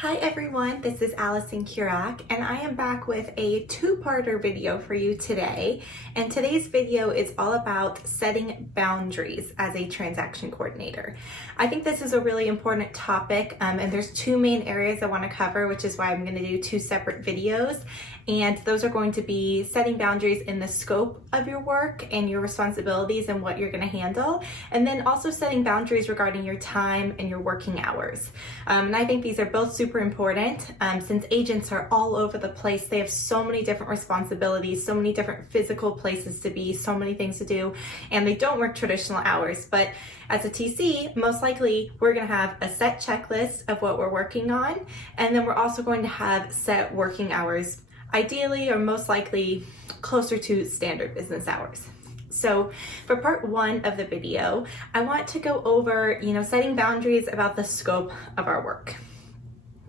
Hi everyone, this is Allison Kurak and I am back with a two-parter video for you today. And today's video is all about setting boundaries as a transaction coordinator. I think this is a really important topic and there's two main areas I want to cover, which is why I'm going to do two separate videos. And those are going to be setting boundaries in the scope of your work and your responsibilities and what you're going to handle. And then also setting boundaries regarding your time and your working hours. And I think these are both super important since agents are all over the place. They have so many different responsibilities, so many different physical places to be, so many things to do, and they don't work traditional hours. But as a TC, most likely we're going to have a set checklist of what we're working on, and then we're also going to have set working hours, ideally or most likely closer to standard business hours. So for part one of the video, I want to go over, setting boundaries about the scope of our work.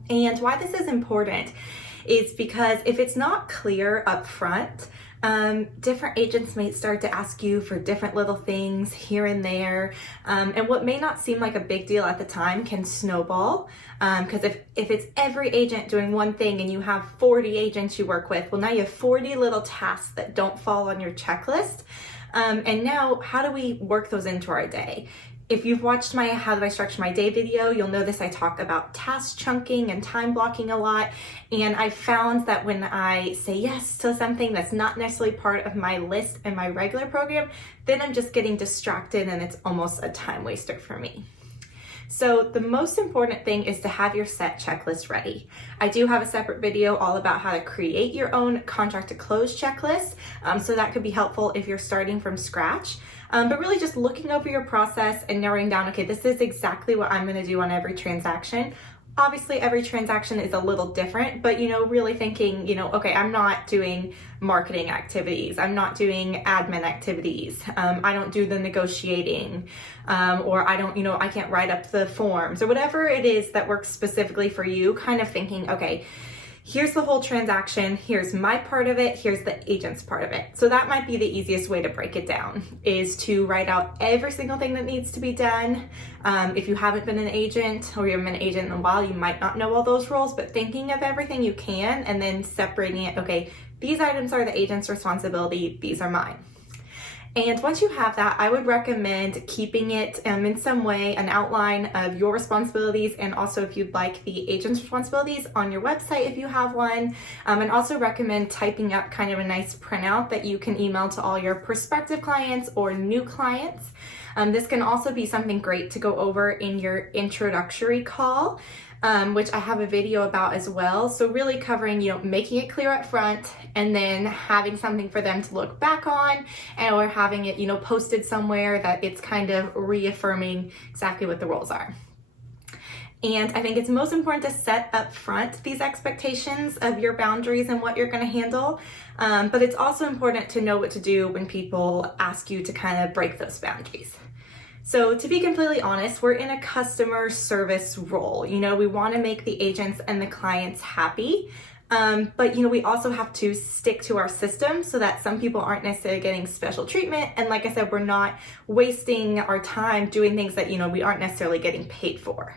And why this is important is because if it's not clear up front, different agents may start to ask you for different little things here and there. And what may not seem like a big deal at the time can snowball. Because if it's every agent doing one thing and you have 40 agents you work with, well, now you have 40 little tasks that don't fall on your checklist. And now how do we work those into our day? If you've watched my How Do I Structure My Day video, you'll notice I talk about task chunking and time blocking a lot. And I found that when I say yes to something that's not necessarily part of my list and my regular program, then I'm just getting distracted and it's almost a time waster for me. So the most important thing is to have your set checklist ready. I do have a separate video all about how to create your own contract to close checklist. So that could be helpful if you're starting from scratch. But really just looking over your process and narrowing down, okay, this is exactly what I'm gonna do on every transaction. Obviously, every transaction is a little different, but really thinking, okay, I'm not doing marketing activities. I'm not doing admin activities. I don't do the negotiating, or I don't, I can't write up the forms or whatever it is that works specifically for you, kind of thinking, okay, here's the whole transaction, here's my part of it, here's the agent's part of it. So that might be the easiest way to break it down, is to write out every single thing that needs to be done. If you haven't been an agent or you haven't been an agent in a while, you might not know all those roles, but thinking of everything you can and then separating it, okay, these items are the agent's responsibility, these are mine. And once you have that, I would recommend keeping it in some way, an outline of your responsibilities, and also if you'd like the agent's responsibilities on your website if you have one. And also recommend typing up kind of a nice printout that you can email to all your prospective clients or new clients. This can also be something great to go over in your introductory call, which I have a video about as well. So really covering, making it clear up front and then having something for them to look back on, or having it, posted somewhere that it's kind of reaffirming exactly what the roles are. And I think it's most important to set up front these expectations of your boundaries and what you're going to handle. But it's also important to know what to do when people ask you to kind of break those boundaries. So to be completely honest, we're in a customer service role. We want to make the agents and the clients happy. But we also have to stick to our system so that some people aren't necessarily getting special treatment. And like I said, we're not wasting our time doing things that, we aren't necessarily getting paid for.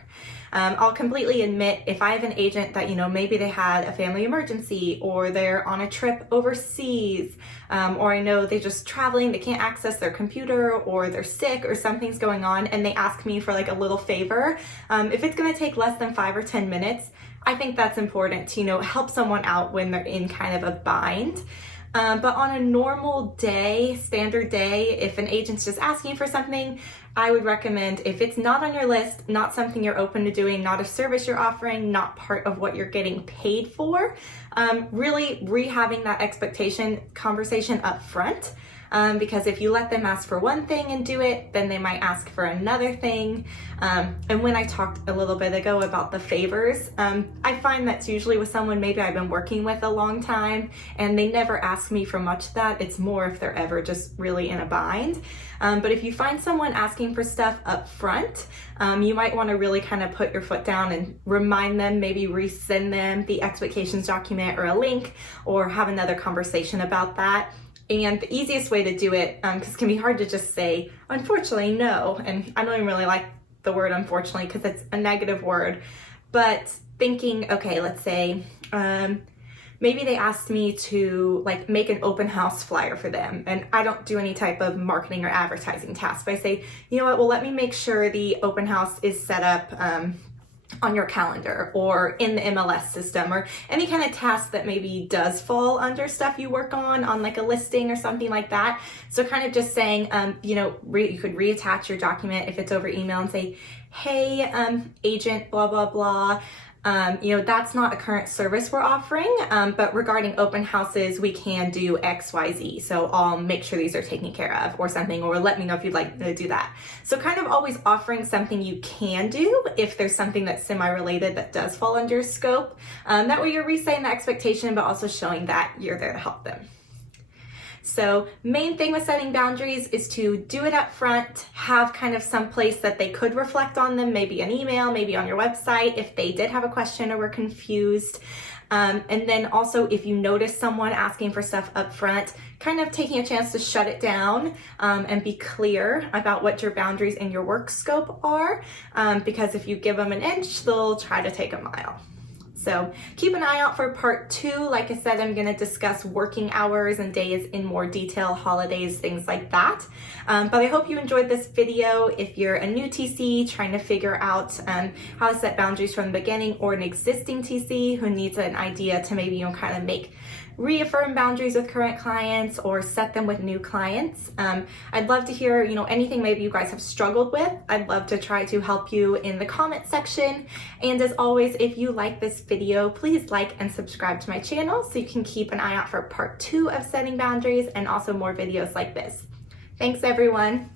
I'll completely admit, if I have an agent that, maybe they had a family emergency or they're on a trip overseas, or I know they're just traveling, they can't access their computer or they're sick or something's going on and they ask me for like a little favor, if it's going to take less than 5 or 10 minutes, I think that's important to, help someone out when they're in kind of a bind. But on a normal day, standard day, if an agent's just asking for something, I would recommend, if it's not on your list, not something you're open to doing, not a service you're offering, not part of what you're getting paid for, really rehabbing that expectation conversation up front. Because if you let them ask for one thing and do it, then they might ask for another thing. And when I talked a little bit ago about the favors, I find that's usually with someone maybe I've been working with a long time and they never ask me for much of that. It's more if they're ever just really in a bind. But if you find someone asking for stuff up front, you might want to really kind of put your foot down and remind them, maybe resend them the expectations document or a link, or have another conversation about that. And the easiest way to do it, because it can be hard to just say, unfortunately, no. And I don't even really like the word unfortunately because it's a negative word. but thinking, okay, let's say, maybe they asked me to like make an open house flyer for them, and I don't do any type of marketing or advertising task, but I say, you know what, well, let me make sure the open house is set up on your calendar or in the MLS system, or any kind of task that maybe does fall under stuff you work on like a listing or something like that. So kind of just saying, you know, you could reattach your document if it's over email and say, hey, agent, blah, blah, blah. You know, that's not a current service we're offering, but regarding open houses, we can do X, Y, Z. So I'll make sure these are taken care of or something, or let me know if you'd like to do that. So kind of always offering something you can do if there's something that's semi-related that does fall under your scope. That way you're resetting the expectation, but also showing that you're there to help them. So main thing with setting boundaries is to do it up front, have kind of some place that they could reflect on them, maybe an email, maybe on your website if they did have a question or were confused. And then also if you notice someone asking for stuff up front, kind of taking a chance to shut it down and be clear about what your boundaries and your work scope are, because if you give them an inch, they'll try to take a mile. So keep an eye out for part 2. Like I said, I'm going to discuss working hours and days in more detail, holidays, things like that. But I hope you enjoyed this video. If you're a new TC trying to figure out how to set boundaries from the beginning, or an existing TC who needs an idea to maybe, you know, kind of reaffirm boundaries with current clients or set them with new clients. I'd love to hear, you know, anything maybe you guys have struggled with. I'd love to try to help you in the comment section. And as always, if you like this video, please like and subscribe to my channel so you can keep an eye out for part 2 of setting boundaries and also more videos like this. Thanks everyone.